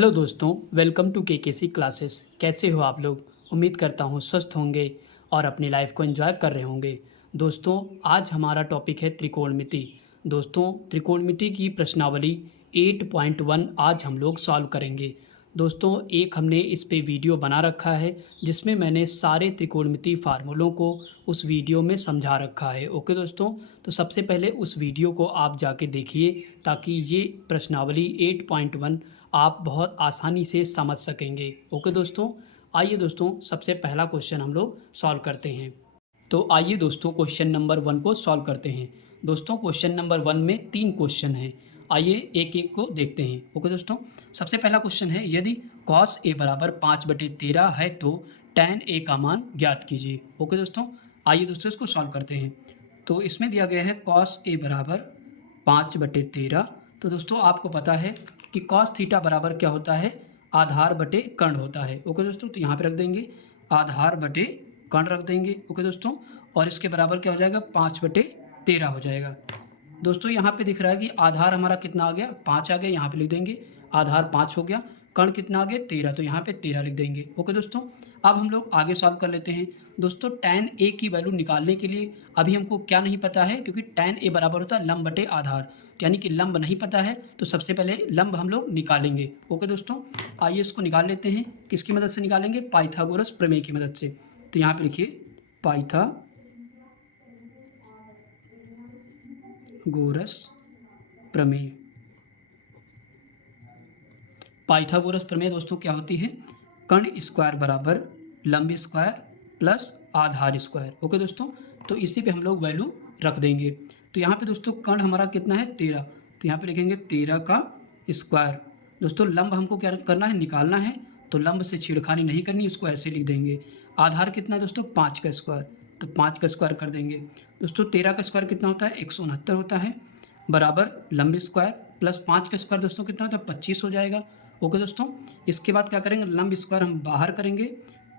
Hello दोस्तों, welcome to KKC classes. कैसे हो आप लोग? उम्मीद करता हूँ स्वस्थ होंगे और अपनी लाइफ को एंजॉय कर रहे होंगे। दोस्तों, आज हमारा टॉपिक है त्रिकोणमिति। दोस्तों, त्रिकोणमिति की प्रश्नावली 8.1 आज हम लोग सॉल्व करेंगे। दोस्तों, एक हमने इस पे वीडियो बना रखा है जिसमें मैंने सारे त्रिकोणमिति फार्मूलों को उस वीडियो में समझा रखा है। ओके दोस्तों, तो सबसे पहले उस वीडियो को आप जाके देखिए ताकि ये प्रश्नावली 8.1 आप बहुत आसानी से समझ सकेंगे। ओके दोस्तों, आइए दोस्तों सबसे पहला क्वेश्चन हम लोग सॉल्व करते हैं। तो आइए दोस्तों क्वेश्चन नंबर 1 को सॉल्व करते हैं। दोस्तों, क्वेश्चन नंबर 1 में 3 क्वेश्चन हैं। आइए एक एक को देखते हैं। ओके दोस्तों, सबसे पहला क्वेश्चन है, यदि cos a बराबर 5/13 है तो tan a का मान ज्ञात कीजिए। ओके दोस्तों, आइए दोस्तों इसको सॉल्व करते हैं। तो इसमें दिया गया है cos a बराबर 5/13। तो दोस्तों आपको पता है कि cos थीटा बराबर क्या होता है, आधार बटे कर्ण होता है। ओके दोस्तों, तो यहाँ पे रख देंगे आधार बटे कर्ण रख देंगे। ओके दोस्तों, और इसके बराबर क्या हो जाएगा, 5/13 हो जाएगा। दोस्तों यहाँ पे दिख रहा है कि आधार हमारा कितना आ गया, 5 आ गया, यहाँ पे लिख देंगे आधार 5 हो गया। कर्ण कितना आ गया, 13, तो यहाँ पे 13 लिख देंगे। ओके दोस्तों, अब हम लोग आगे सॉल्व कर लेते हैं। दोस्तों tan a की वैल्यू निकालने के लिए अभी हमको क्या नहीं पता है, क्योंकि tan a बराबर होता है लंब बटे आधार, यानी कि लंब नहीं पता है तो सबसे पहले लंब हम लोग निकालेंगे। ओके दोस्तों, आइए इसको निकाल लेते हैं। किसकी मदद से निकालेंगे, पाइथागोरस प्रमेय की मदद से। तो यहाँ पे लिखिए पाइथागोरस प्रमेय। पाइथागोरस प्रमेय दोस्तों क्या होती है, कर्ण स्क्वायर बराबर लंब स्क्वायर प्लस आधार स्क्वायर। ओके दोस्तों, तो इसी पे हम लोग वैल्यू रख देंगे। तो यहाँ पे दोस्तों कर्ण हमारा कितना है, 13, तो यहाँ पे लिखेंगे 13 का स्क्वायर। दोस्तों लंब हमको क्या करना है, निकालना है, तो लंब से छेड़खानी नहीं करनी, उसको ऐसे लिख देंगे। आधार कितना है दोस्तों, 5 का स्क्वायर, तो 5 का स्क्वायर कर देंगे। दोस्तों 13 का स्क्वायर कितना होता है, 169 होता है, बराबर लंब स्क्वायर प्लस 5 का स्क्वायर दोस्तों कितना होता है, 25 हो जाएगा। ओके दोस्तों, इसके बाद क्या करेंगे, लंब स्क्वायर हम बाहर करेंगे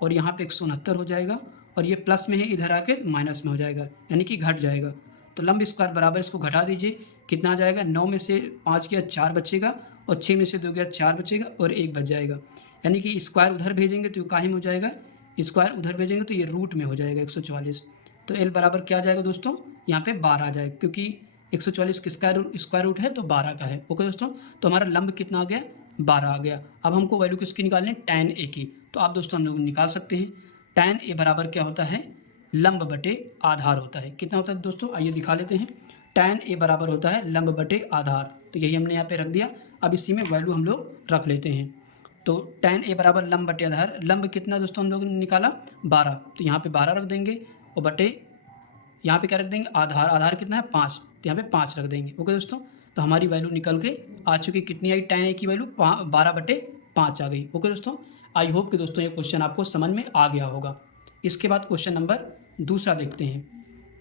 और यहाँ पे 169 हो जाएगा, और ये प्लस में है, इधर आके माइनस में हो जाएगा, यानी कि घट जाएगा। तो लंब स्क्वायर बराबर इसको घटा दीजिए, कितना आ जाएगा, 9 में से 5 गया 4 बचेगा, और 6 में से 2 गया 4 बचेगा, और 1 बच जाएगा। यानी कि स्क्वायर उधर भेजेंगे तो काहे में हो जाएगा, स्क्वायर उधर भेजेंगे तो ये रूट में हो जाएगा 144। तो एल बराबर क्या आ जाएगा दोस्तों, यहाँ पे 12 आ जाएगा, क्योंकि 144 का स्क्वायर रूट है तो 12 का है। ओके दोस्तों, तो हमारा लंब कितना आ गया, 12 आ गया। अब हमको वैल्यू किसकी निकालनी है, tan a की। तो आप दोस्तों हम लोग निकाल सकते हैं। tan a बराबर क्या होता है, लंब बटे आधार होता है। कितना होता है दोस्तों, आइए दिखा लेते हैं। tan a बराबर होता है लंब बटे आधार, तो यही हमने यहाँ पे रख दिया। अब इसी में वैल्यू हम लोग रख लेते हैं। तो tan a बराबर लंब बटे आधार, लंब कितना दोस्तों हम लोग ने निकाला, 12, तो यहाँ पे 12 रख देंगे, और बटे यहाँ पे क्या रख देंगे, आधार, आधार कितना है 5, तो यहाँ पे 5 रख देंगे। ओके दोस्तों, तो हमारी वैल्यू निकल के आ चुकी, कितनी आई, tan a की वैल्यू 12/5 आ गई। ओके दोस्तों, आई होप कि दोस्तों ये क्वेश्चन आपको समझ में आ गया होगा। इसके बाद क्वेश्चन नंबर दूसरा देखते हैं।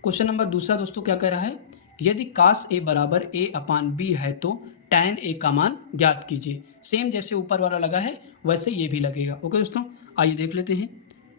क्वेश्चन नंबर दूसरा दोस्तों क्या कह रहा है, यदि cos a बराबर a/b है तो tan a का मान ज्ञात कीजिए। सेम जैसे ऊपर वाला लगा है वैसे ये भी लगेगा। ओके दोस्तों, आइए देख लेते हैं।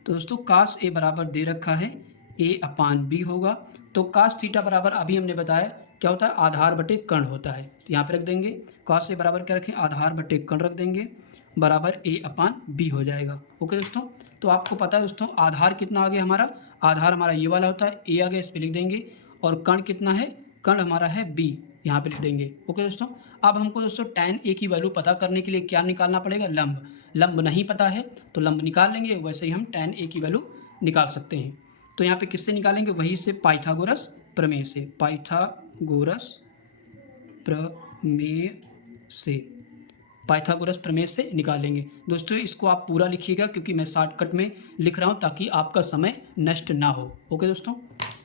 तो दोस्तों cos a बराबर दे रखा है a/b होगा, तो cos थीटा बराबर अभी हमने बताया क्या होता है, आधार बटे कर्ण होता है। तो यहाँ पे रख देंगे cos a बराबर क्या रखें, आधार बटे कर्ण रख देंगे, बराबर a/b हो जाएगा। ओके दोस्तों, तो आपको पता है दोस्तों आधार कितना आ गया हमारा, आधार हमारा ये वाला होता है, a आ गया, इस पर लिख देंगे, और कर्ण कितना है, कर्ण हमारा है b, यहाँ पे लिख देंगे। ओके दोस्तों, अब हमको दोस्तों tan a की वैल्यू पता करने के लिए क्या निकालना पड़ेगा, लंब। लंब नहीं पता है तो लंब निकाल लेंगे, वैसे ही हम tan a की वैल्यू निकाल सकते हैं। तो यहाँ पे किससे निकालेंगे, वही से पाइथागोरस प्रमेय से, पाइथागोरस प्रमेय से, पाइथागोरस प्रमेय से निकालेंगे। दोस्तों इसको आप पूरा लिखिएगा, क्योंकि मैं शॉर्टकट में लिख रहा हूँ ताकि आपका समय नष्ट ना हो। ओके दोस्तों,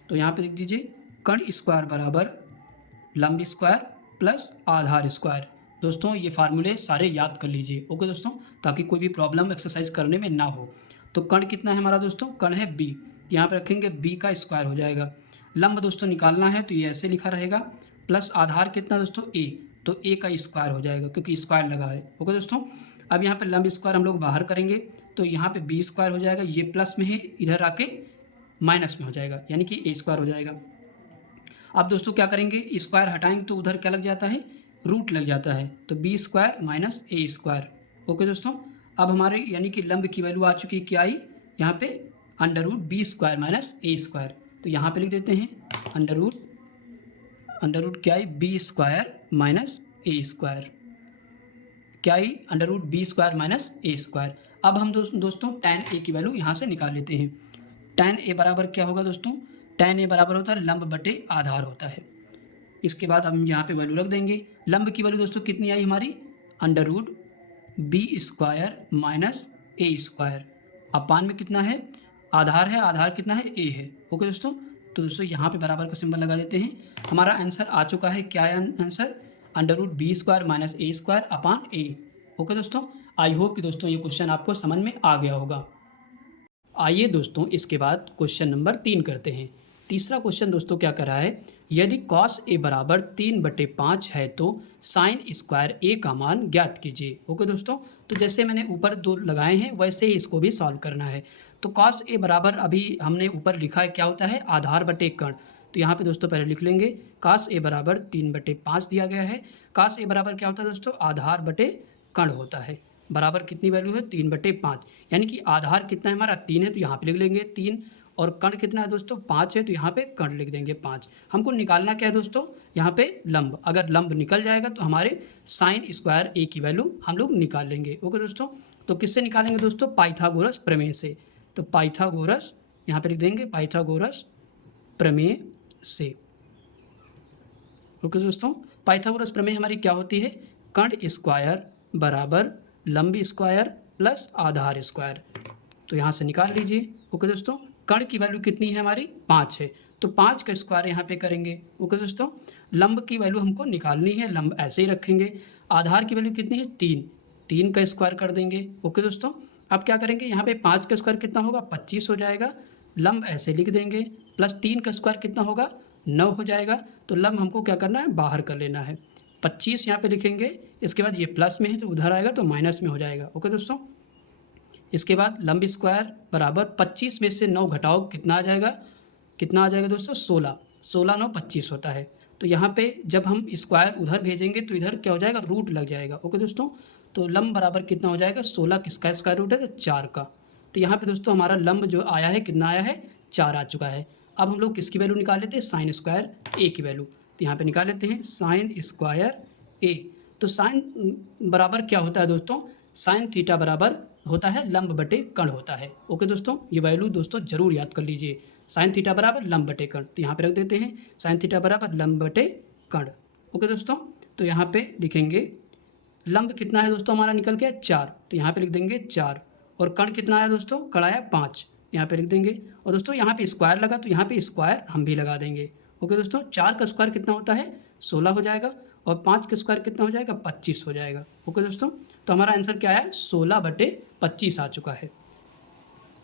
तो यहाँ पे लिख दीजिए कर्ण स्क्वायर बराबर लंब स्क्वायर प्लस आधार स्क्वायर। दोस्तों ये फार्मूले सारे याद कर लीजिए। ओके दोस्तों, ताकि कोई भी प्रॉब्लम एक्सरसाइज करने में ना हो। तो कर्ण कितना है हमारा दोस्तों, कर्ण है b, यहाँ पे रखेंगे b का स्क्वायर हो जाएगा। लंब दोस्तों निकालना है तो ये ऐसे लिखा रहेगा, प्लस आधार कितना दोस्तों a, तो a का स्क्वायर हो जाएगा क्योंकि स्क्वायर लगा है। ओके दोस्तों, अब यहाँ पे लंब स्क्वायर हम लोग बाहर करेंगे तो यहाँ पे b स्क्वायर हो जाएगा, ये प्लस में है, इधर आके माइनस में हो जाएगा, यानी कि a स्क्वायर हो जाएगा। अब दोस्तों क्या करेंगे, स्क्वायर हटाएंगे तो उधर क्या लग जाता है, रूट लग जाता है, तो b square minus a square, okay दोस्तों, अब हमारे यानी कि लंब की वैल्यू आ चुकी है, क्या आई यहाँ पे √b² माइनस a²। तो यहाँ पे लिख देते हैं अंडर रूट क्या आई b² माइनस a², क्या आई √b² माइनस a²। अब हम दोस्तों tan a की वैल्यू यहाँ से निकाल लेते हैं। tan a बराबर क्या होगा दोस्तों, tan a बराबर होता है लंब बटे आधार होता है। इसके बाद हम यहाँ पे वैल्यू रख देंगे। लंब की वैल्यू दोस्तों कितनी आई हमारी √b² माइनस a²। अपान में कितना है, आधार है, आधार कितना है a है। ओके दोस्तों, तो दोस्तों यहाँ पे बराबर का सिंबल लगा देते हैं। हमारा आंसर आ चुका है, क्या है answer √b² minus a² upon a। Okay दोस्तों, आई होप कि दोस्तों ये क्वेश्चन आपको समझ में आ गया होगा। आइए दोस्तों इसके बाद क्वेश्चन नंबर 3 करते हैं। तीसरा क्वेश्चन दोस्तों क्या कर रहा है, यदि cos a बराबर 3/5 है तो sin² a का मान ज्ञात कीजिए। ओके दोस्तों, तो जैसे मैंने ऊपर 2 लगाए हैं वैसे ही इसको भी सॉल्व करना है। तो cos a बराबर अभी हमने ऊपर लिखा है क्या होता है, आधार बटे कर्ण। तो यहाँ पे दोस्तों पहले लिख लेंगे cos a बराबर 3/5 दिया गया है। cos a बराबर क्या होता है दोस्तों, आधार बटे कर्ण होता है। बराबर कितनी वैल्यू है 3/5, यानी कि आधार कितना है हमारा 3 है, तो यहाँ पे लिख लेंगे 3, और कर्ण कितना है दोस्तों 5 है, तो यहाँ पे कर्ण लिख देंगे 5। हमको निकालना क्या है दोस्तों, यहाँ पे लंब। अगर लंब निकल जाएगा तो हमारे sin² a की वैल्यू हम लोग निकाल लेंगे। ओके दोस्तों, तो किससे निकालेंगे दोस्तों, पाइथागोरस प्रमेय से। तो पाइथागोरस यहाँ पे लिख देंगे पाइथागोरस प्रमेय से। ओके दोस्तों, पाइथागोरस प्रमेय हमारी क्या होती है, कर्ण स्क्वायर बराबर लंब स्क्वायर प्लस आधार स्क्वायर। तो यहाँ से निकाल लीजिए। ओके दोस्तों, कर्ण की वैल्यू कितनी है हमारी 5 है, तो 5 का स्क्वायर यहाँ पे करेंगे। ओके दोस्तों, लंब की वैल्यू हमको निकालनी है, लंब ऐसे ही रखेंगे। आधार की वैल्यू कितनी है 3, 3 का स्क्वायर कर देंगे। ओके दोस्तों, अब क्या करेंगे, यहाँ पे 5 का स्क्वायर कितना होगा 25 हो जाएगा, लंब ऐसे लिख देंगे, प्लस 3 का स्क्वायर कितना होगा 9 हो जाएगा। तो लंब हमको क्या करना है, बाहर कर लेना है। 25 यहाँ पे लिखेंगे, इसके बाद ये प्लस में है तो उधर आएगा तो माइनस में हो जाएगा। ओके दोस्तों, इसके बाद लंब स्क्वायर बराबर 25 में से 9 घटाओ कितना आ जाएगा, कितना आ जाएगा दोस्तों 16, 16 9 25 होता है। तो यहाँ पे जब हम स्क्वायर उधर भेजेंगे तो इधर क्या हो जाएगा, रूट लग जाएगा। ओके दोस्तों, तो लंब बराबर कितना हो जाएगा 16, किसका स्क्वायर रूट है तो 4 का। तो यहाँ पे दोस्तों हमारा लंब जो आया है कितना आया है 4 आ चुका है। अब हम लोग किसकी वैल्यू निकाल लेते हैं, sin² a की वैल्यू। तो यहाँ पे निकाल लेते हैं sin² a। तो साइन बराबर क्या होता है दोस्तों, sin थीटा बराबर होता है लंब बटे कर्ण होता है। ओके दोस्तों, ये वैल्यू दोस्तों जरूर याद कर लीजिए, sin थीटा बराबर लंब बटे कर्ण। तो यहाँ पे रख देते हैं sin थीटा बराबर लंब बटे कर्ण। ओके दोस्तों, तो यहाँ पे लिखेंगे लंब कितना है दोस्तों हमारा निकल गया 4, तो यहाँ पे लिख देंगे 4, और कर्ण कितना आया दोस्तों, कर्ण आया 5, यहाँ पे लिख देंगे। और दोस्तों यहाँ पे स्क्वायर लगा तो यहाँ पे स्क्वायर हम भी लगा देंगे। ओके दोस्तों, 4 का स्क्वायर कितना होता है 16 हो जाएगा, और 5 का स्क्वायर कितना हो जाएगा 25 हो जाएगा। ओके दोस्तों, तो हमारा आंसर क्या है 16/25 आ चुका है।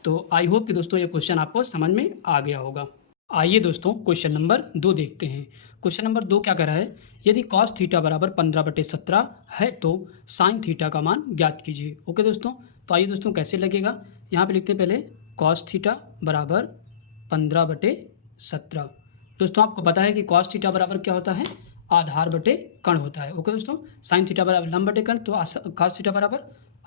तो आई होप कि दोस्तों ये क्वेश्चन आपको समझ में आ गया होगा। आइए दोस्तों क्वेश्चन नंबर 2 देखते हैं। क्वेश्चन नंबर 2 क्या कर रहा है, यदि cos थीटा बराबर 15/17 है तो sin थीटा का मान ज्ञात कीजिए। ओके दोस्तों, तो आइए दोस्तों कैसे लगेगा, यहाँ पे लिखते हैं पहले cos थीटा बराबर 15/17। दोस्तों आपको पता है कि cos थीटा बराबर क्या होता है, आधार बटे कर्ण होता है। ओके दोस्तों, sin थीटा बराबर लंब बटे कर्ण, तो cos थीटा बराबर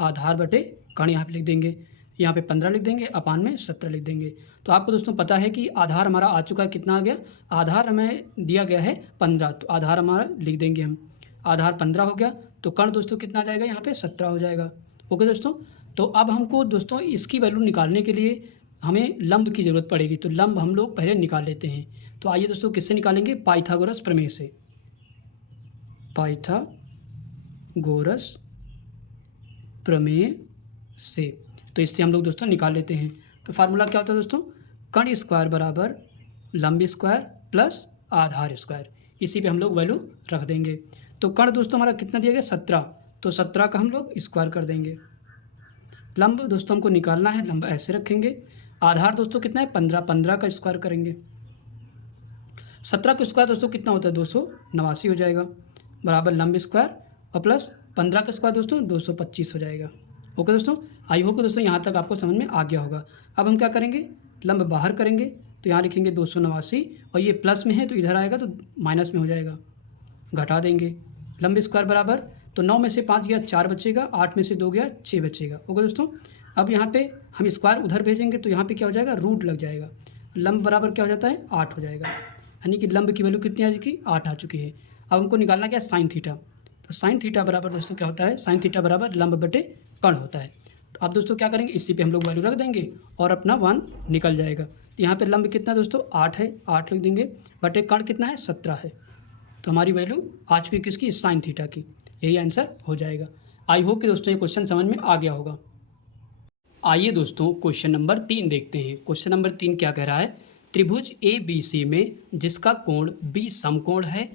आधार बटे कर्ण यहाँ पे लिख देंगे। यहाँ पे 15 लिख देंगे, अपान में 17 लिख देंगे। तो आपको दोस्तों पता है कि आधार हमारा आ चुका है, कितना आ गया, आधार हमें दिया गया है 15, तो आधार हमारा लिख देंगे हम, आधार 15 हो गया। तो कर्ण दोस्तों कितना आ जाएगा, यहाँ पे 17 हो जाएगा। ओके दोस्तों, तो अब हमको दोस्तों इसकी वैल्यू निकालने के लिए हमें लंब की ज़रूरत पड़ेगी, तो लंब हम लोग पहले निकाल लेते हैं। तो आइए दोस्तों किससे निकालेंगे, पाइथागोरस प्रमेय से। पाइथागोरस प्रमेय से, तो इससे हम लोग दोस्तों निकाल लेते हैं। तो फार्मूला क्या होता है दोस्तों, कर्ण स्क्वायर बराबर लंब स्क्वायर प्लस आधार स्क्वायर। इसी पे हम लोग वैल्यू रख देंगे। तो कर्ण दोस्तों हमारा कितना दिया गया 17, तो 17 का हम लोग स्क्वायर कर देंगे। लंब दोस्तों हमको निकालना है, लंब ऐसे रखेंगे। आधार दोस्तों कितना है 15, 15 का स्क्वायर करेंगे। 17 का स्क्वायर दोस्तों कितना होता है 289 हो जाएगा, बराबर लंब स्क्वायर और प्लस 15 का स्क्वायर दोस्तों 225 हो जाएगा। ओके दोस्तों, आई होप दोस्तों यहाँ तक आपको समझ में आ गया होगा। अब हम क्या करेंगे, लंब बाहर करेंगे, तो यहाँ लिखेंगे 289, और ये प्लस में है तो इधर आएगा तो माइनस में हो जाएगा, घटा देंगे। लंब स्क्वायर बराबर तो 9 में से 5 गया 4 बचेगा, 8 में से 2 गया 6 बचेगा। ओके दोस्तों, अब यहाँ पे हम स्क्वायर उधर भेजेंगे तो यहाँ पे क्या हो जाएगा, रूट लग जाएगा। लंब बराबर क्या हो जाता है, 8 हो जाएगा, यानी कि लंब की वैल्यू कितनी आ चुकी, 8 आ चुकी है। अब हमको निकालना क्या है, साइन थीटा। तो साइन थीटा बराबर दोस्तों क्या होता है, साइन थीटा बराबर लंब बटे कर्ण होता है। तो अब दोस्तों क्या करेंगे, इसी पे हम लोग वैल्यू रख देंगे और अपना 1 निकल जाएगा। तो यहाँ पे लंब कितना दोस्तों, 8 है, 8 लिख देंगे, बटे कर्ण कितना है, 17 है। तो हमारी वैल्यू आ चुकी किसकी, साइन थीटा की। यही आंसर हो जाएगा। आई होप कि दोस्तों ये क्वेश्चन समझ में आ गया होगा। आइए दोस्तों क्वेश्चन नंबर 3 देखते हैं। क्वेश्चन नंबर 3 क्या कह रहा है, त्रिभुज ए बी सी में जिसका कोण बी समकोण है,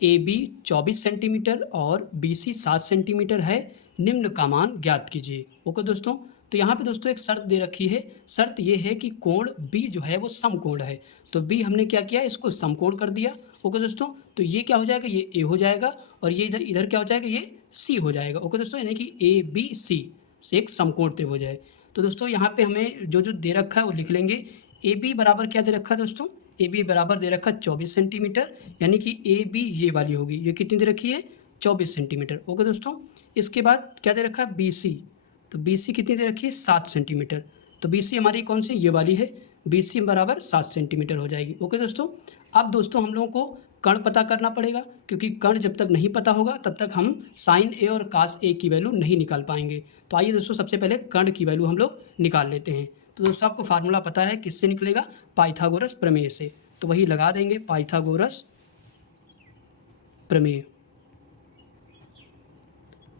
ए बी 24 सेंटीमीटर और बी सी 7 सेंटीमीटर है, निम्न का मान ज्ञात कीजिए। ओके दोस्तों, तो यहाँ पे दोस्तों एक शर्त दे रखी है। शर्त ये है कि कोण बी जो है वो समकोण है। तो बी हमने क्या किया, इसको समकोण कर दिया। ओके दोस्तों, तो ये क्या हो जाएगा, ये ए हो जाएगा और ये इधर इधर क्या हो जाएगा, ये सी हो जाएगा। ओके दोस्तों, यानी कि ए बी सी से एक समकोण त्रिभुज है। तो दोस्तों यहाँ पे हमें जो जो दे रखा है वो लिख लेंगे। ए बी बराबर क्या दे रखा है दोस्तों, ए बी बराबर दे रखा है 24 सेंटीमीटर, यानी कि ए बी ये वाली होगी, ये कितनी दे रखी है, 24 सेंटीमीटर। ओके दोस्तों, इसके बाद क्या दे रखा है, बी सी। तो बी सी कितनी दे रखी है, 7 सेंटीमीटर। तो बी सी हमारी कौन सी, ये वाली है, बी सी बराबर 7 सेंटीमीटर हो जाएगी। ओके दोस्तों, अब दोस्तों हम लोगों को कर्ण पता करना पड़ेगा, क्योंकि कर्ण जब तक नहीं पता होगा तब तक हम साइन ए और कास ए की वैल्यू नहीं निकाल पाएंगे। तो आइए दोस्तों सबसे पहले कर्ण की वैल्यू हम लोग निकाल लेते हैं। तो दोस्तों आपको फार्मूला पता है, किससे निकलेगा, पाइथागोरस प्रमेय से। तो वही लगा देंगे, पाइथागोरस प्रमेय,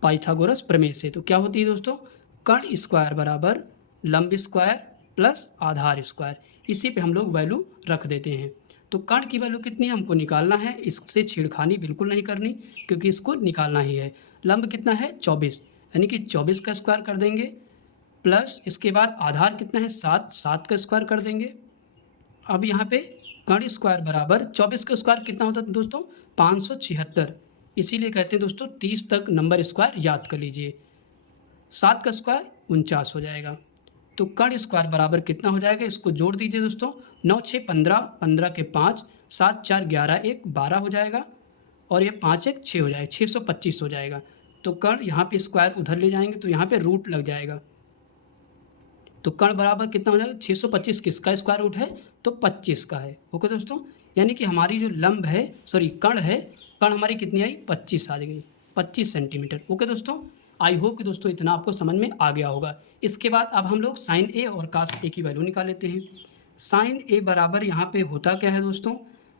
पाइथागोरस प्रमेय से। तो क्या होती है दोस्तों, कर्ण स्क्वायर बराबर लंब स्क्वायर प्लस आधार स्क्वायर। इसी पे हम लोग वैल्यू रख देते हैं। तो कर्ण की वैल्यू कितनी है हमको निकालना है, इससे छेड़खानी बिल्कुल नहीं करनी, क्योंकि इसको निकालना ही है। लंब कितना है, 24, यानी कि 24 का स्क्वायर कर देंगे, प्लस इसके बाद आधार कितना है, 7, 7 का स्क्वायर कर देंगे। अब यहाँ पे कर्ण स्क्वायर बराबर 24 का स्क्वायर कितना होता है दोस्तों, 576। इसीलिए कहते हैं दोस्तों 30 तक नंबर स्क्वायर याद कर लीजिए। 7 का स्क्वायर 49 हो जाएगा। तो कर्ण स्क्वायर बराबर कितना हो जाएगा, इसको जोड़ दीजिए दोस्तों, 9 6 15, 15 के 5, 7 4 11 1 12 हो जाएगा, और ये 5 1 6 हो जाएगा, 625 हो जाएगा। तो कर्ण यहाँ पे स्क्वायर उधर ले जाएंगे तो यहाँ पे रूट लग जाएगा। तो कर्ण बराबर कितना हो जाएगा, 625 किसका स्क्वायर रूट है, तो 25 का है। ओके दोस्तों, यानी कि हमारी जो लंब है, सॉरी कर्ण है, कर्ण हमारी कितनी आई, 25 आ गई, 25 सेंटीमीटर। ओके दोस्तों, आई होप कि दोस्तों इतना आपको समझ में आ गया होगा। इसके बाद अब हम लोग साइन ए और कास ए की वैल्यू निकाल लेते हैं। साइन ए बराबर यहाँ पे होता क्या है दोस्तों,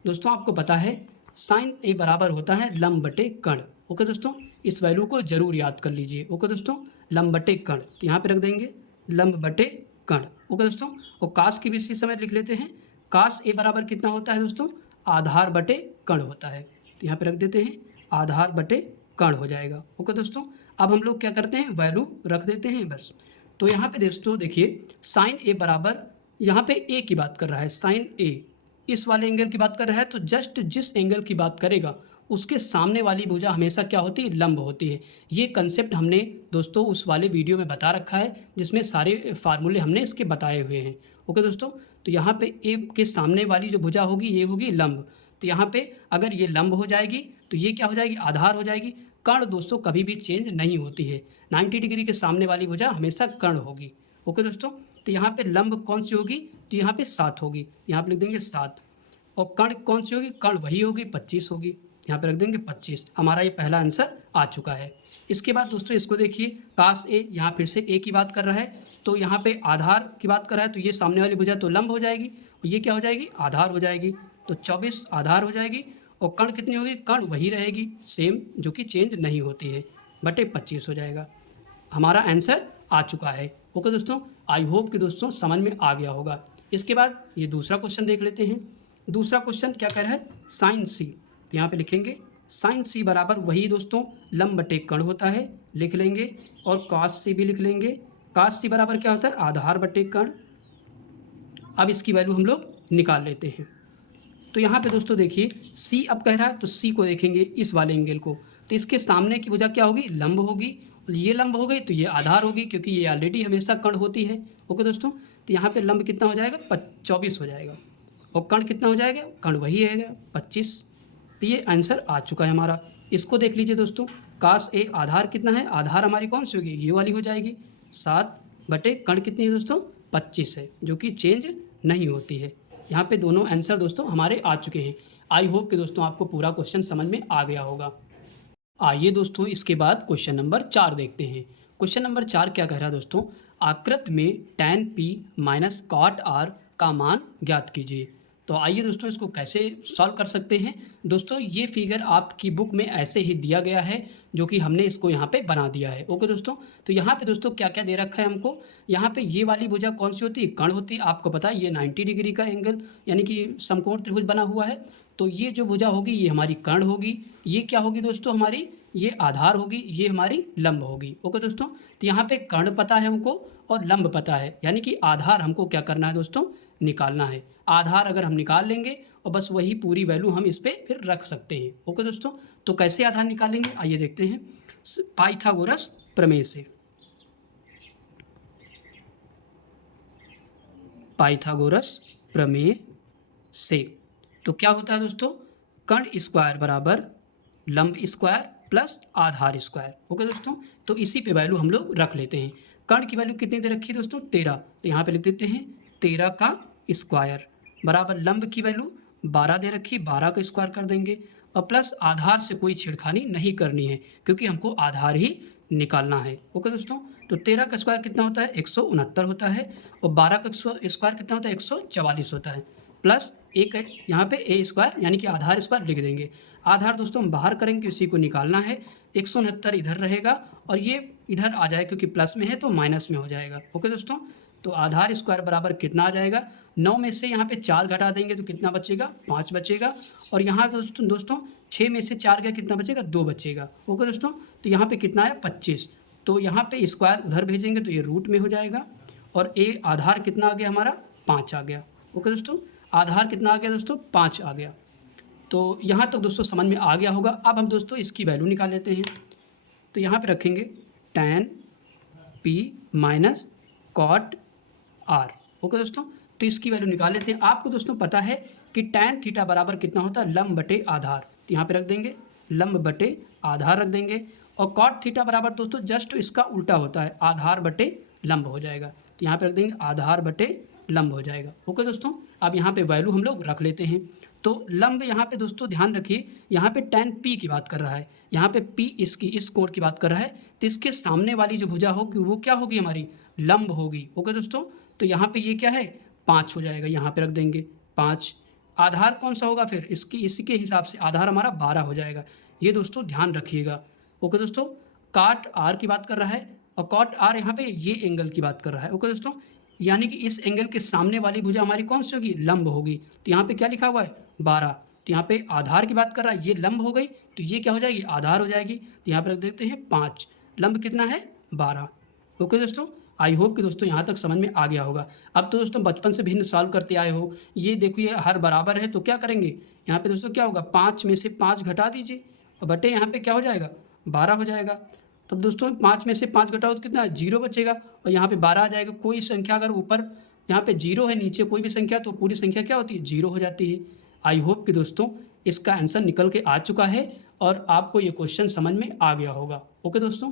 दोस्तों आपको पता है साइन ए बराबर होता है लंब बटे कर्ण। ओके दोस्तों, इस वैल्यू को जरूर याद कर लीजिए। ओके दोस्तों, लंब बटे कर्ण, तो यहाँ पे रख देंगे लंब बटे कर्ण। ओके दोस्तों, और कास की भी इसी समय लिख लेते हैं। कास ए बराबर कितना होता है दोस्तों, आधार बटे कर्ण होता है। तो यहाँ पे रख देते हैं आधार बटे कर्ण हो जाएगा। ओके दोस्तों, अब हम लोग क्या करते हैं, वैल्यू रख देते हैं बस। तो यहाँ पे दोस्तों देखिए, साइन ए बराबर, यहाँ पे ए की बात कर रहा है, साइन ए इस वाले एंगल की बात कर रहा है, तो जस्ट जिस एंगल की बात करेगा उसके सामने वाली भुजा हमेशा क्या होती है, लंब होती है। ये कंसेप्ट हमने दोस्तों उस वाले वीडियो में बता रखा है, जिसमें सारे फार्मूले हमने इसके बताए हुए हैं। ओके दोस्तों, तो यहाँ पे ए के सामने वाली जो भुजा होगी ये होगी लंब। तो यहाँ पे अगर ये लंब हो जाएगी तो ये क्या हो जाएगी, आधार हो जाएगी। कर्ण दोस्तों कभी भी चेंज नहीं होती है, 90 डिग्री के सामने वाली भुजा हमेशा कर्ण होगी। ओके दोस्तों, तो यहाँ पे लंब कौन सी होगी, तो यहाँ पे 7 होगी, यहाँ पे लिख देंगे 7। और कर्ण कौन सी होगी, कर्ण वही होगी, 25 होगी, यहाँ पे रख देंगे 25। हमारा ये पहला आंसर आ चुका है। इसके बाद दोस्तों इसको देखिए, कास ए, यहाँ फिर से ए की बात कर रहा है, तो यहाँ पे आधार की बात कर रहा है, तो ये सामने वाली भुजा तो लंब हो जाएगी, और ये क्या हो जाएगी, आधार हो जाएगी। तो 24 आधार हो जाएगी, और कर्ण कितनी होगी, कर्ण वही रहेगी सेम, जो कि चेंज नहीं होती है, बटे 25 हो जाएगा। हमारा आंसर आ चुका है। ओके दोस्तों, आई होप कि दोस्तों समझ में आ गया होगा। इसके बाद ये दूसरा क्वेश्चन देख लेते हैं। दूसरा क्वेश्चन क्या कह रहा है, साइन सी। तो यहाँ पे लिखेंगे साइन सी बराबर वही दोस्तों लंब बटे कर्ण होता है, लिख लेंगे, और कास सी भी लिख लेंगे। कास सी बराबर क्या होता है, आधार बटे कर्ण। अब इसकी वैल्यू हम लोग निकाल लेते हैं। तो यहाँ पे दोस्तों देखिए, सी अब कह रहा है, तो सी को देखेंगे इस वाले एंगल को, तो इसके सामने की भुजा क्या होगी, लंब होगी। ये लंब हो गई तो ये आधार होगी, क्योंकि ये ऑलरेडी हमेशा कर्ण होती है। ओके दोस्तों, तो यहाँ पे लंब कितना हो जाएगा, 24 हो जाएगा, और कर्ण कितना हो जाएगा, कर्ण वही रहेगा 25। तो ये आंसर आ चुका है हमारा। इसको देख लीजिए दोस्तों, काश ए आधार कितना है, आधार हमारी कौन सी होगी, ये वाली हो जाएगी 7 बटे कण कितनी है दोस्तों 25 है, जो कि चेंज नहीं होती है। यहाँ पे दोनों आंसर दोस्तों हमारे आ चुके हैं। आई होप कि दोस्तों आपको पूरा क्वेश्चन समझ में आ गया होगा। आइए दोस्तों इसके बाद क्वेश्चन नंबर 4 देखते हैं। क्वेश्चन नंबर 4 क्या कह रहा है दोस्तों, आकृति में tan p minus cot r का मान ज्ञात कीजिए। तो आइए दोस्तों इसको कैसे सॉल्व कर सकते हैं। दोस्तों ये फिगर आपकी बुक में ऐसे ही दिया गया है, जो कि हमने इसको यहाँ पे बना दिया है। ओके दोस्तों, तो यहाँ पे दोस्तों क्या क्या दे रखा है हमको, यहाँ पे ये वाली भुजा कौन सी होती है, कर्ण होती है। आपको पता है ये 90 डिग्री का एंगल यानी कि समकोण त्रिभुज बना हुआ है। तो ये जो भुजा होगी ये हमारी कर्ण होगी, ये क्या होगी दोस्तों हमारी, ये आधार होगी, ये हमारी लंब होगी। ओके दोस्तों, तो यहाँ पे कर्ण पता है हमको और लंब पता है, यानी कि आधार हमको क्या करना है दोस्तों, निकालना है। आधार अगर हम निकाल लेंगे और बस वही पूरी वैल्यू हम इस पर फिर रख सकते हैं। ओके दोस्तों, तो कैसे आधार निकालेंगे आइए देखते हैं पाइथागोरस प्रमेय से। पाइथागोरस प्रमेय से तो क्या होता है दोस्तों, कर्ण स्क्वायर बराबर लंब स्क्वायर प्लस आधार स्क्वायर। ओके दोस्तों, तो इसी पे वैल्यू हम लोग रख लेते हैं। कर्ण की वैल्यू कितनी दे रखी है दोस्तों 13, तो यहाँ पे लिख देते हैं 13 का स्क्वायर बराबर लंब की वैल्यू 12 दे रखी, 12 का स्क्वायर कर देंगे और प्लस आधार से कोई छेड़खानी नहीं करनी है क्योंकि हमको आधार ही निकालना है। ओके दोस्तों, तो 13 का स्क्वायर कितना होता है 169 होता है और 12 का स्क्वायर कितना होता है 144 होता है, प्लस एक यहाँ पे ए स्क्वायर यानी कि आधार स्क्वायर लिख देंगे। आधार दोस्तों हम बाहर करेंगे, उसी को निकालना है। 169 इधर रहेगा और ये इधर आ जाए क्योंकि प्लस में है तो माइनस में हो जाएगा। ओके दोस्तों, तो आधार स्क्वायर बराबर कितना आ जाएगा, 9 में से यहाँ पे 4 घटा देंगे तो कितना बचेगा 5 बचेगा और यहाँ दोस्तों 6 में से 4 गया कितना बचेगा 2 बचेगा। ओके दोस्तों, तो यहाँ पे कितना आया 25, तो यहाँ पे स्क्वायर उधर भेजेंगे तो ये रूट में हो जाएगा और ए आधार कितना आ गया हमारा 5 आ गया। ओके दोस्तों, आधार कितना आ गया दोस्तों 5 आ गया। तो यहाँ तक दोस्तों समझ में आ गया होगा। अब हम दोस्तों इसकी वैल्यू निकाल लेते हैं। तो यहाँ पे रखेंगे tan p minus cot r। Okay दोस्तों, तो इसकी वैल्यू निकाल लेते हैं। आपको दोस्तों पता है कि tan थीटा बराबर कितना होता है लंब बटे आधार, तो यहाँ पे रख देंगे लंब बटे आधार रख देंगे और cot थीटा बराबर दोस्तों जस्ट इसका उल्टा होता है, आधार बटे लंब हो जाएगा, तो यहाँ पे रख देंगे आधार बटे लंब हो जाएगा। ओके दोस्तों, अब यहाँ पे वैल्यू हम लोग रख लेते हैं। तो लंब यहाँ पे दोस्तों ध्यान रखिए, यहाँ पे tan p की बात कर रहा है, यहाँ पे p इसकी इस कोण की बात कर रहा है, तो इसके सामने वाली जो भुजा होगी वो क्या होगी हमारी लंब होगी। ओके दोस्तों, तो यहाँ पे ये क्या है 5 हो जाएगा, यहाँ पे रख देंगे 5। आधार कौन सा होगा फिर इसके हिसाब से आधार हमारा 12 हो जाएगा, ये दोस्तों ध्यान रखिएगा। ओके दोस्तों, cot r की बात कर रहा है और cot r यहाँ पे ये एंगल की बात कर रहा है। ओके दोस्तों, यानी कि इस एंगल के सामने वाली भुजा हमारी कौन सी होगी लंब होगी, तो यहाँ पे क्या लिखा हुआ है 12, तो यहाँ पे आधार की बात कर रहा है, ये लंब हो गई तो ये क्या हो जाएगी आधार हो जाएगी, तो यहाँ पे रख देते हैं 5, लंब कितना है 12। ओके दोस्तों, आई होप कि दोस्तों यहाँ तक समझ में आ गया होगा। अब तो दोस्तों बचपन से भिन्न सॉल्व करते आए हो, ये देखो ये हर बराबर है तो क्या करेंगे यहाँ पे दोस्तों क्या होगा 5 में से 5 घटा दीजिए और बटे यहाँ पे क्या हो जाएगा 12 हो जाएगा। तब दोस्तों 5 में से 5 घटाओ तो कितना 0 बचेगा और यहाँ पे 12 आ जाएगा। कोई संख्या अगर ऊपर यहाँ पे 0 है नीचे कोई भी संख्या तो पूरी संख्या क्या होती है 0 हो जाती है। आई होप कि दोस्तों इसका आंसर निकल के आ चुका है और आपको ये क्वेश्चन समझ में आ गया होगा। ओके दोस्तों,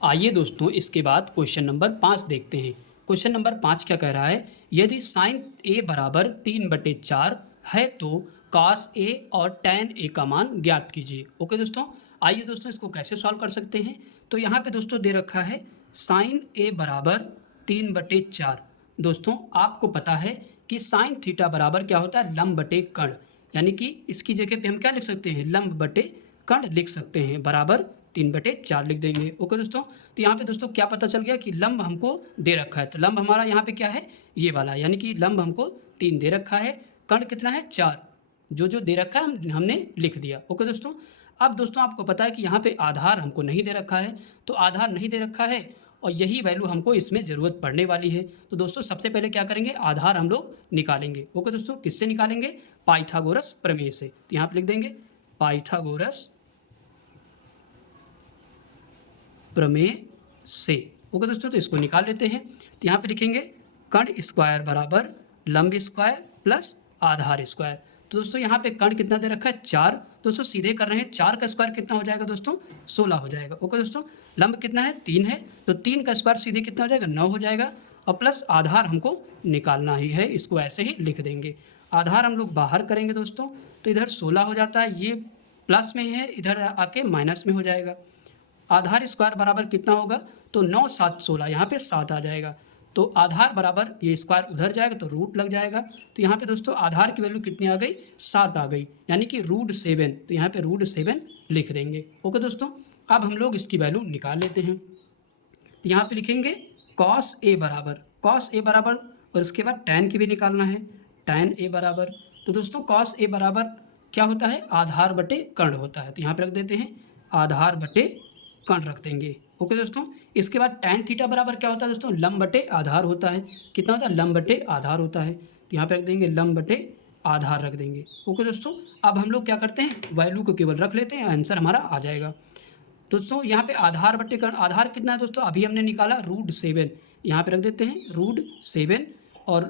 आइए दोस्तों इसके बाद क्वेश्चन नंबर 5 देखते हैं। क्वेश्चन नंबर 5 क्या कह रहा है, यदि साइन a बराबर 3/4 है तो cos a और tan a का मान ज्ञात कीजिए। ओके दोस्तों, आइए दोस्तों इसको कैसे सॉल्व कर सकते हैं। तो यहाँ पे दोस्तों दे रखा है साइन a बराबर 3/4। दोस्तों आपको पता है कि साइन थीटा बराबर क्या होता है लंब बटे कर्ण, यानी कि इसकी जगह पे हम क्या लिख सकते हैं लंब बटे कर्ण लिख सकते हैं, बराबर 3/4 लिख देंगे। ओके दोस्तों, तो यहाँ पे दोस्तों क्या पता चल गया कि लंब हमको दे रखा है, तो लंब हमारा यहाँ पे क्या है ये वाला, यानी कि लंब हमको 3 दे रखा है, कर्ण कितना है 4, जो दे रखा है हमने लिख दिया। ओके दोस्तों, अब दोस्तों आपको पता है कि यहाँ पे आधार हमको नहीं दे रखा है, तो आधार नहीं दे रखा है और यही वैल्यू हमको इसमें ज़रूरत पड़ने वाली है। तो दोस्तों सबसे पहले क्या करेंगे आधार हम लोग निकालेंगे। ओके दोस्तों, किससे निकालेंगे पाइथागोरस प्रमेय से, तो यहाँ पे लिख देंगे पाइथागोरस प्रमेय से। ओके दोस्तों, तो इसको निकाल लेते हैं। तो यहाँ पे लिखेंगे कर्ण स्क्वायर बराबर लंब स्क्वायर प्लस आधार स्क्वायर। तो दोस्तों यहाँ पे कर्ण कितना दे रखा है 4, दोस्तों सीधे कर रहे हैं, 4 का स्क्वायर कितना हो जाएगा दोस्तों 16 हो जाएगा। ओके दोस्तों, लंब कितना है 3 है, तो 3 का स्क्वायर सीधे कितना हो जाएगा 9 हो जाएगा, और प्लस आधार हमको निकालना ही है, इसको ऐसे ही लिख देंगे। आधार हम लोग बाहर करेंगे दोस्तों, तो इधर 16 हो जाता है, ये प्लस में है, इधर आके माइनस में हो जाएगा। आधार स्क्वायर बराबर कितना होगा, तो 9 7 16, यहाँ पे 7 आ जाएगा, तो आधार बराबर ये स्क्वायर उधर जाएगा तो रूट लग जाएगा। तो यहाँ पे दोस्तों आधार की वैल्यू कितनी आ गई 7 आ गई, यानी कि √7, तो यहाँ पे √7 लिख देंगे। ओके दोस्तों, अब हम लोग इसकी वैल्यू निकाल लेते हैं। तो यहाँ पे लिखेंगे cos A बराबर और इसके बाद tan की भी निकालना है, tan A बराबर, तो दोस्तों cos A बराबर क्या होता है आधार बटे कर्ण होता है, तो यहाँ पे रख देते हैं आधार बटे कर्ण रख देंगे। ओके दोस्तों, इसके बाद tan थीटा बराबर क्या होता है दोस्तों लंब बटे आधार होता है, कितना होता है लंब बटे आधार होता है, तो यहाँ पे रख देंगे लंब बटे आधार रख देंगे। ओके दोस्तों, अब हम लोग क्या करते हैं वैल्यू को केवल रख लेते हैं, आंसर हमारा आ जाएगा। दोस्तों यहाँ पे आधार बटे कर्ण, आधार कितना है दोस्तों अभी हमने निकाला √7, यहाँ पे रख देते हैं √7, और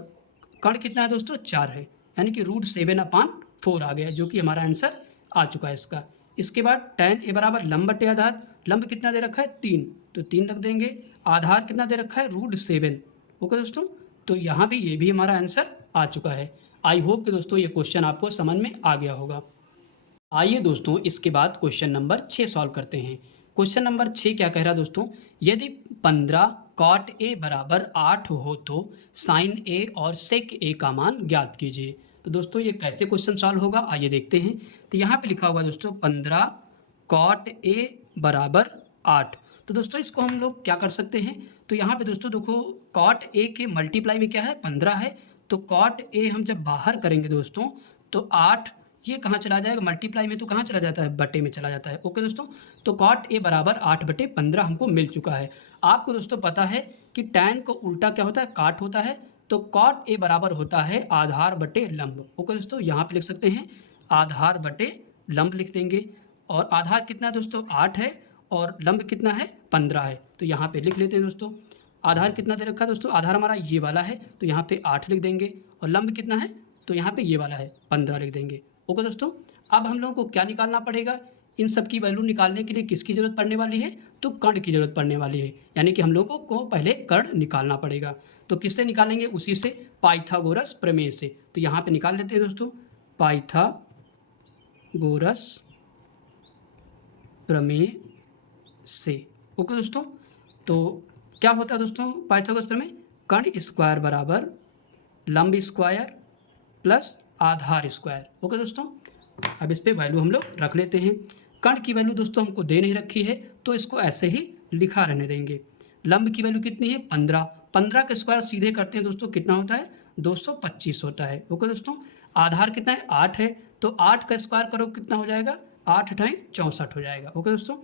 कर्ण कितना है दोस्तों 4 है, यानी कि √7/4 आ गया, जो कि हमारा आंसर आ चुका है इसका। इसके बाद tan A बराबर लंब बटे आधार, लंब कितना दे रखा है 3, तो 3 रख देंगे, आधार कितना दे रखा है √7। ओके दोस्तों, तो यहाँ भी ये भी हमारा आंसर आ चुका है। आई होप कि दोस्तों ये क्वेश्चन आपको समझ में आ गया होगा। आइए दोस्तों इसके बाद क्वेश्चन नंबर 6 सॉल्व करते हैं। क्वेश्चन नंबर 6 क्या कह रहा है दोस्तों, यदि 15 cot A बराबर 8 हो तो sin A और sec A का मान ज्ञात कीजिए। तो दोस्तों ये कैसे क्वेश्चन सॉल्व होगा आइए देखते हैं। तो यहाँ पे लिखा हुआ है दोस्तों 15 cot A बराबर 8, तो दोस्तों इसको हम लोग क्या कर सकते हैं, तो यहाँ पे दोस्तों देखो cot A के मल्टीप्लाई में क्या है 15 है, तो cot A हम जब बाहर करेंगे दोस्तों तो 8 ये कहाँ चला जाएगा मल्टीप्लाई में, तो कहाँ चला जाता है बटे में चला जाता है। ओके दोस्तों, तो cot A बराबर 8/15 हमको मिल चुका है। आपको दोस्तों पता है कि tan को उल्टा क्या होता है काट होता है, तो cot A बराबर होता है आधार बटे लंब। ओके दोस्तों, यहाँ पे लिख सकते हैं आधार बटे लंब लिख देंगे, और आधार कितना है दोस्तों 8 है और लंब कितना है 15 है, तो यहाँ पे लिख लेते हैं दोस्तों। आधार कितना दे रखा है दोस्तों, आधार हमारा ये वाला है, तो यहाँ पे 8 लिख देंगे, और लंब कितना है तो यहाँ पे ये वाला है 15 लिख देंगे। ओके दोस्तों, अब हम लोगों को क्या निकालना पड़ेगा, इन सब की वैल्यू निकालने के लिए किसकी ज़रूरत पड़ने वाली है, तो कर्ण की ज़रूरत पड़ने वाली है, यानी कि हम लोगों को पहले कर्ण निकालना पड़ेगा। तो किससे निकालेंगे, उसी से पाइथागोरस प्रमेय से। तो यहाँ पे निकाल लेते हैं दोस्तों पाइथागोरस प्रमेय से। ओके दोस्तों, तो क्या होता है दोस्तों पाइथागोरस प्रमेय, कर्ण स्क्वायर बराबर लंब स्क्वायर प्लस आधार स्क्वायर। ओके दोस्तों, अब इस पे वैल्यू हम लोग रख लेते हैं। कर्ण की वैल्यू दोस्तों हमको दे नहीं रखी है, तो इसको ऐसे ही लिखा रहने देंगे। लंब की वैल्यू कितनी है 15, 15 का स्क्वायर सीधे करते हैं दोस्तों कितना होता है 225 होता है। ओके दोस्तों, आधार कितना है 8 है, तो 8 का स्क्वायर करो कितना हो जाएगा 8 × 64 हो जाएगा। ओके दोस्तों,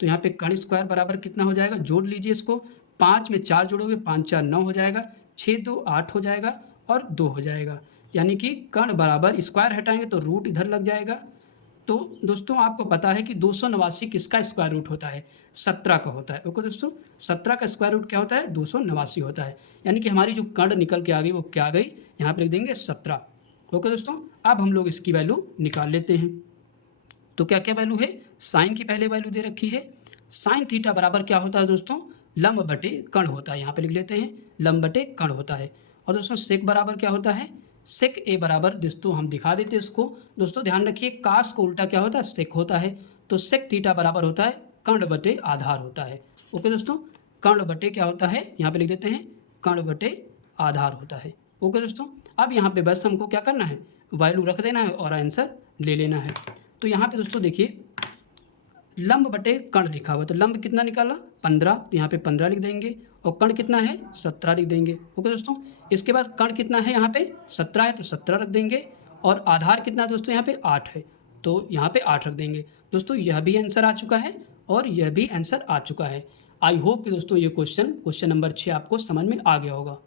तो यहाँ पे कर्ण स्क्वायर बराबर कितना हो जाएगा, जोड़ लीजिए इसको, 5 में 4 जोड़ोगे 5 4 9 हो जाएगा, 6 2 8 हो जाएगा और 2 हो जाएगा, यानी कि कर्ण बराबर स्क्वायर हटाएंगे तो रूट इधर लग जाएगा। तो दोस्तों आपको पता है कि 289 किसका स्क्वायर रूट होता है 17 का होता है। ओके दोस्तों, 17 का स्क्वायर रूट क्या होता है 289 होता है, यानी कि हमारी जो कर्ण निकल के आ गई वो क्या आ गई, यहाँ पर लिख देंगे 17। ओके दोस्तों, अब हम लोग इसकी वैल्यू निकाल लेते हैं। तो क्या क्या वैल्यू है, साइन की पहले वैल्यू दे रखी है, साइन थीटा बराबर क्या होता है दोस्तों लंब बटे कर्ण होता है, यहाँ पे लिख लेते हैं लंब बटे कर्ण होता है। और दोस्तों सेक बराबर क्या होता है, सेक ए बराबर दोस्तों हम दिखा देते हैं इसको। दोस्तों ध्यान रखिए कास को उल्टा क्या होता है सेक होता है, तो सेक थीटा बराबर होता है कर्ण बटे आधार होता है। ओके दोस्तों, कर्ण बटे क्या होता है यहाँ पे लिख देते हैं कर्ण बटे आधार होता है। ओके दोस्तों, अब यहाँ पे बस हमको क्या करना है वैल्यू रख देना है और आंसर ले लेना है। तो यहाँ पे दोस्तों देखिए लंब बटे कर्ण लिखा हुआ, तो लंब कितना निकाला 15, तो यहाँ पे 15 लिख देंगे, और कर्ण कितना है 17 लिख देंगे। ओके दोस्तों, इसके बाद कर्ण कितना है यहाँ पे 17 है, तो 17 रख देंगे, और आधार कितना है दोस्तों यहाँ पे 8 है, तो यहाँ पे 8 रख देंगे। दोस्तों यह भी आंसर आ चुका है और यह भी आंसर आ चुका है। आई होप कि दोस्तों ये क्वेश्चन नंबर 6 आपको समझ में आ गया होगा।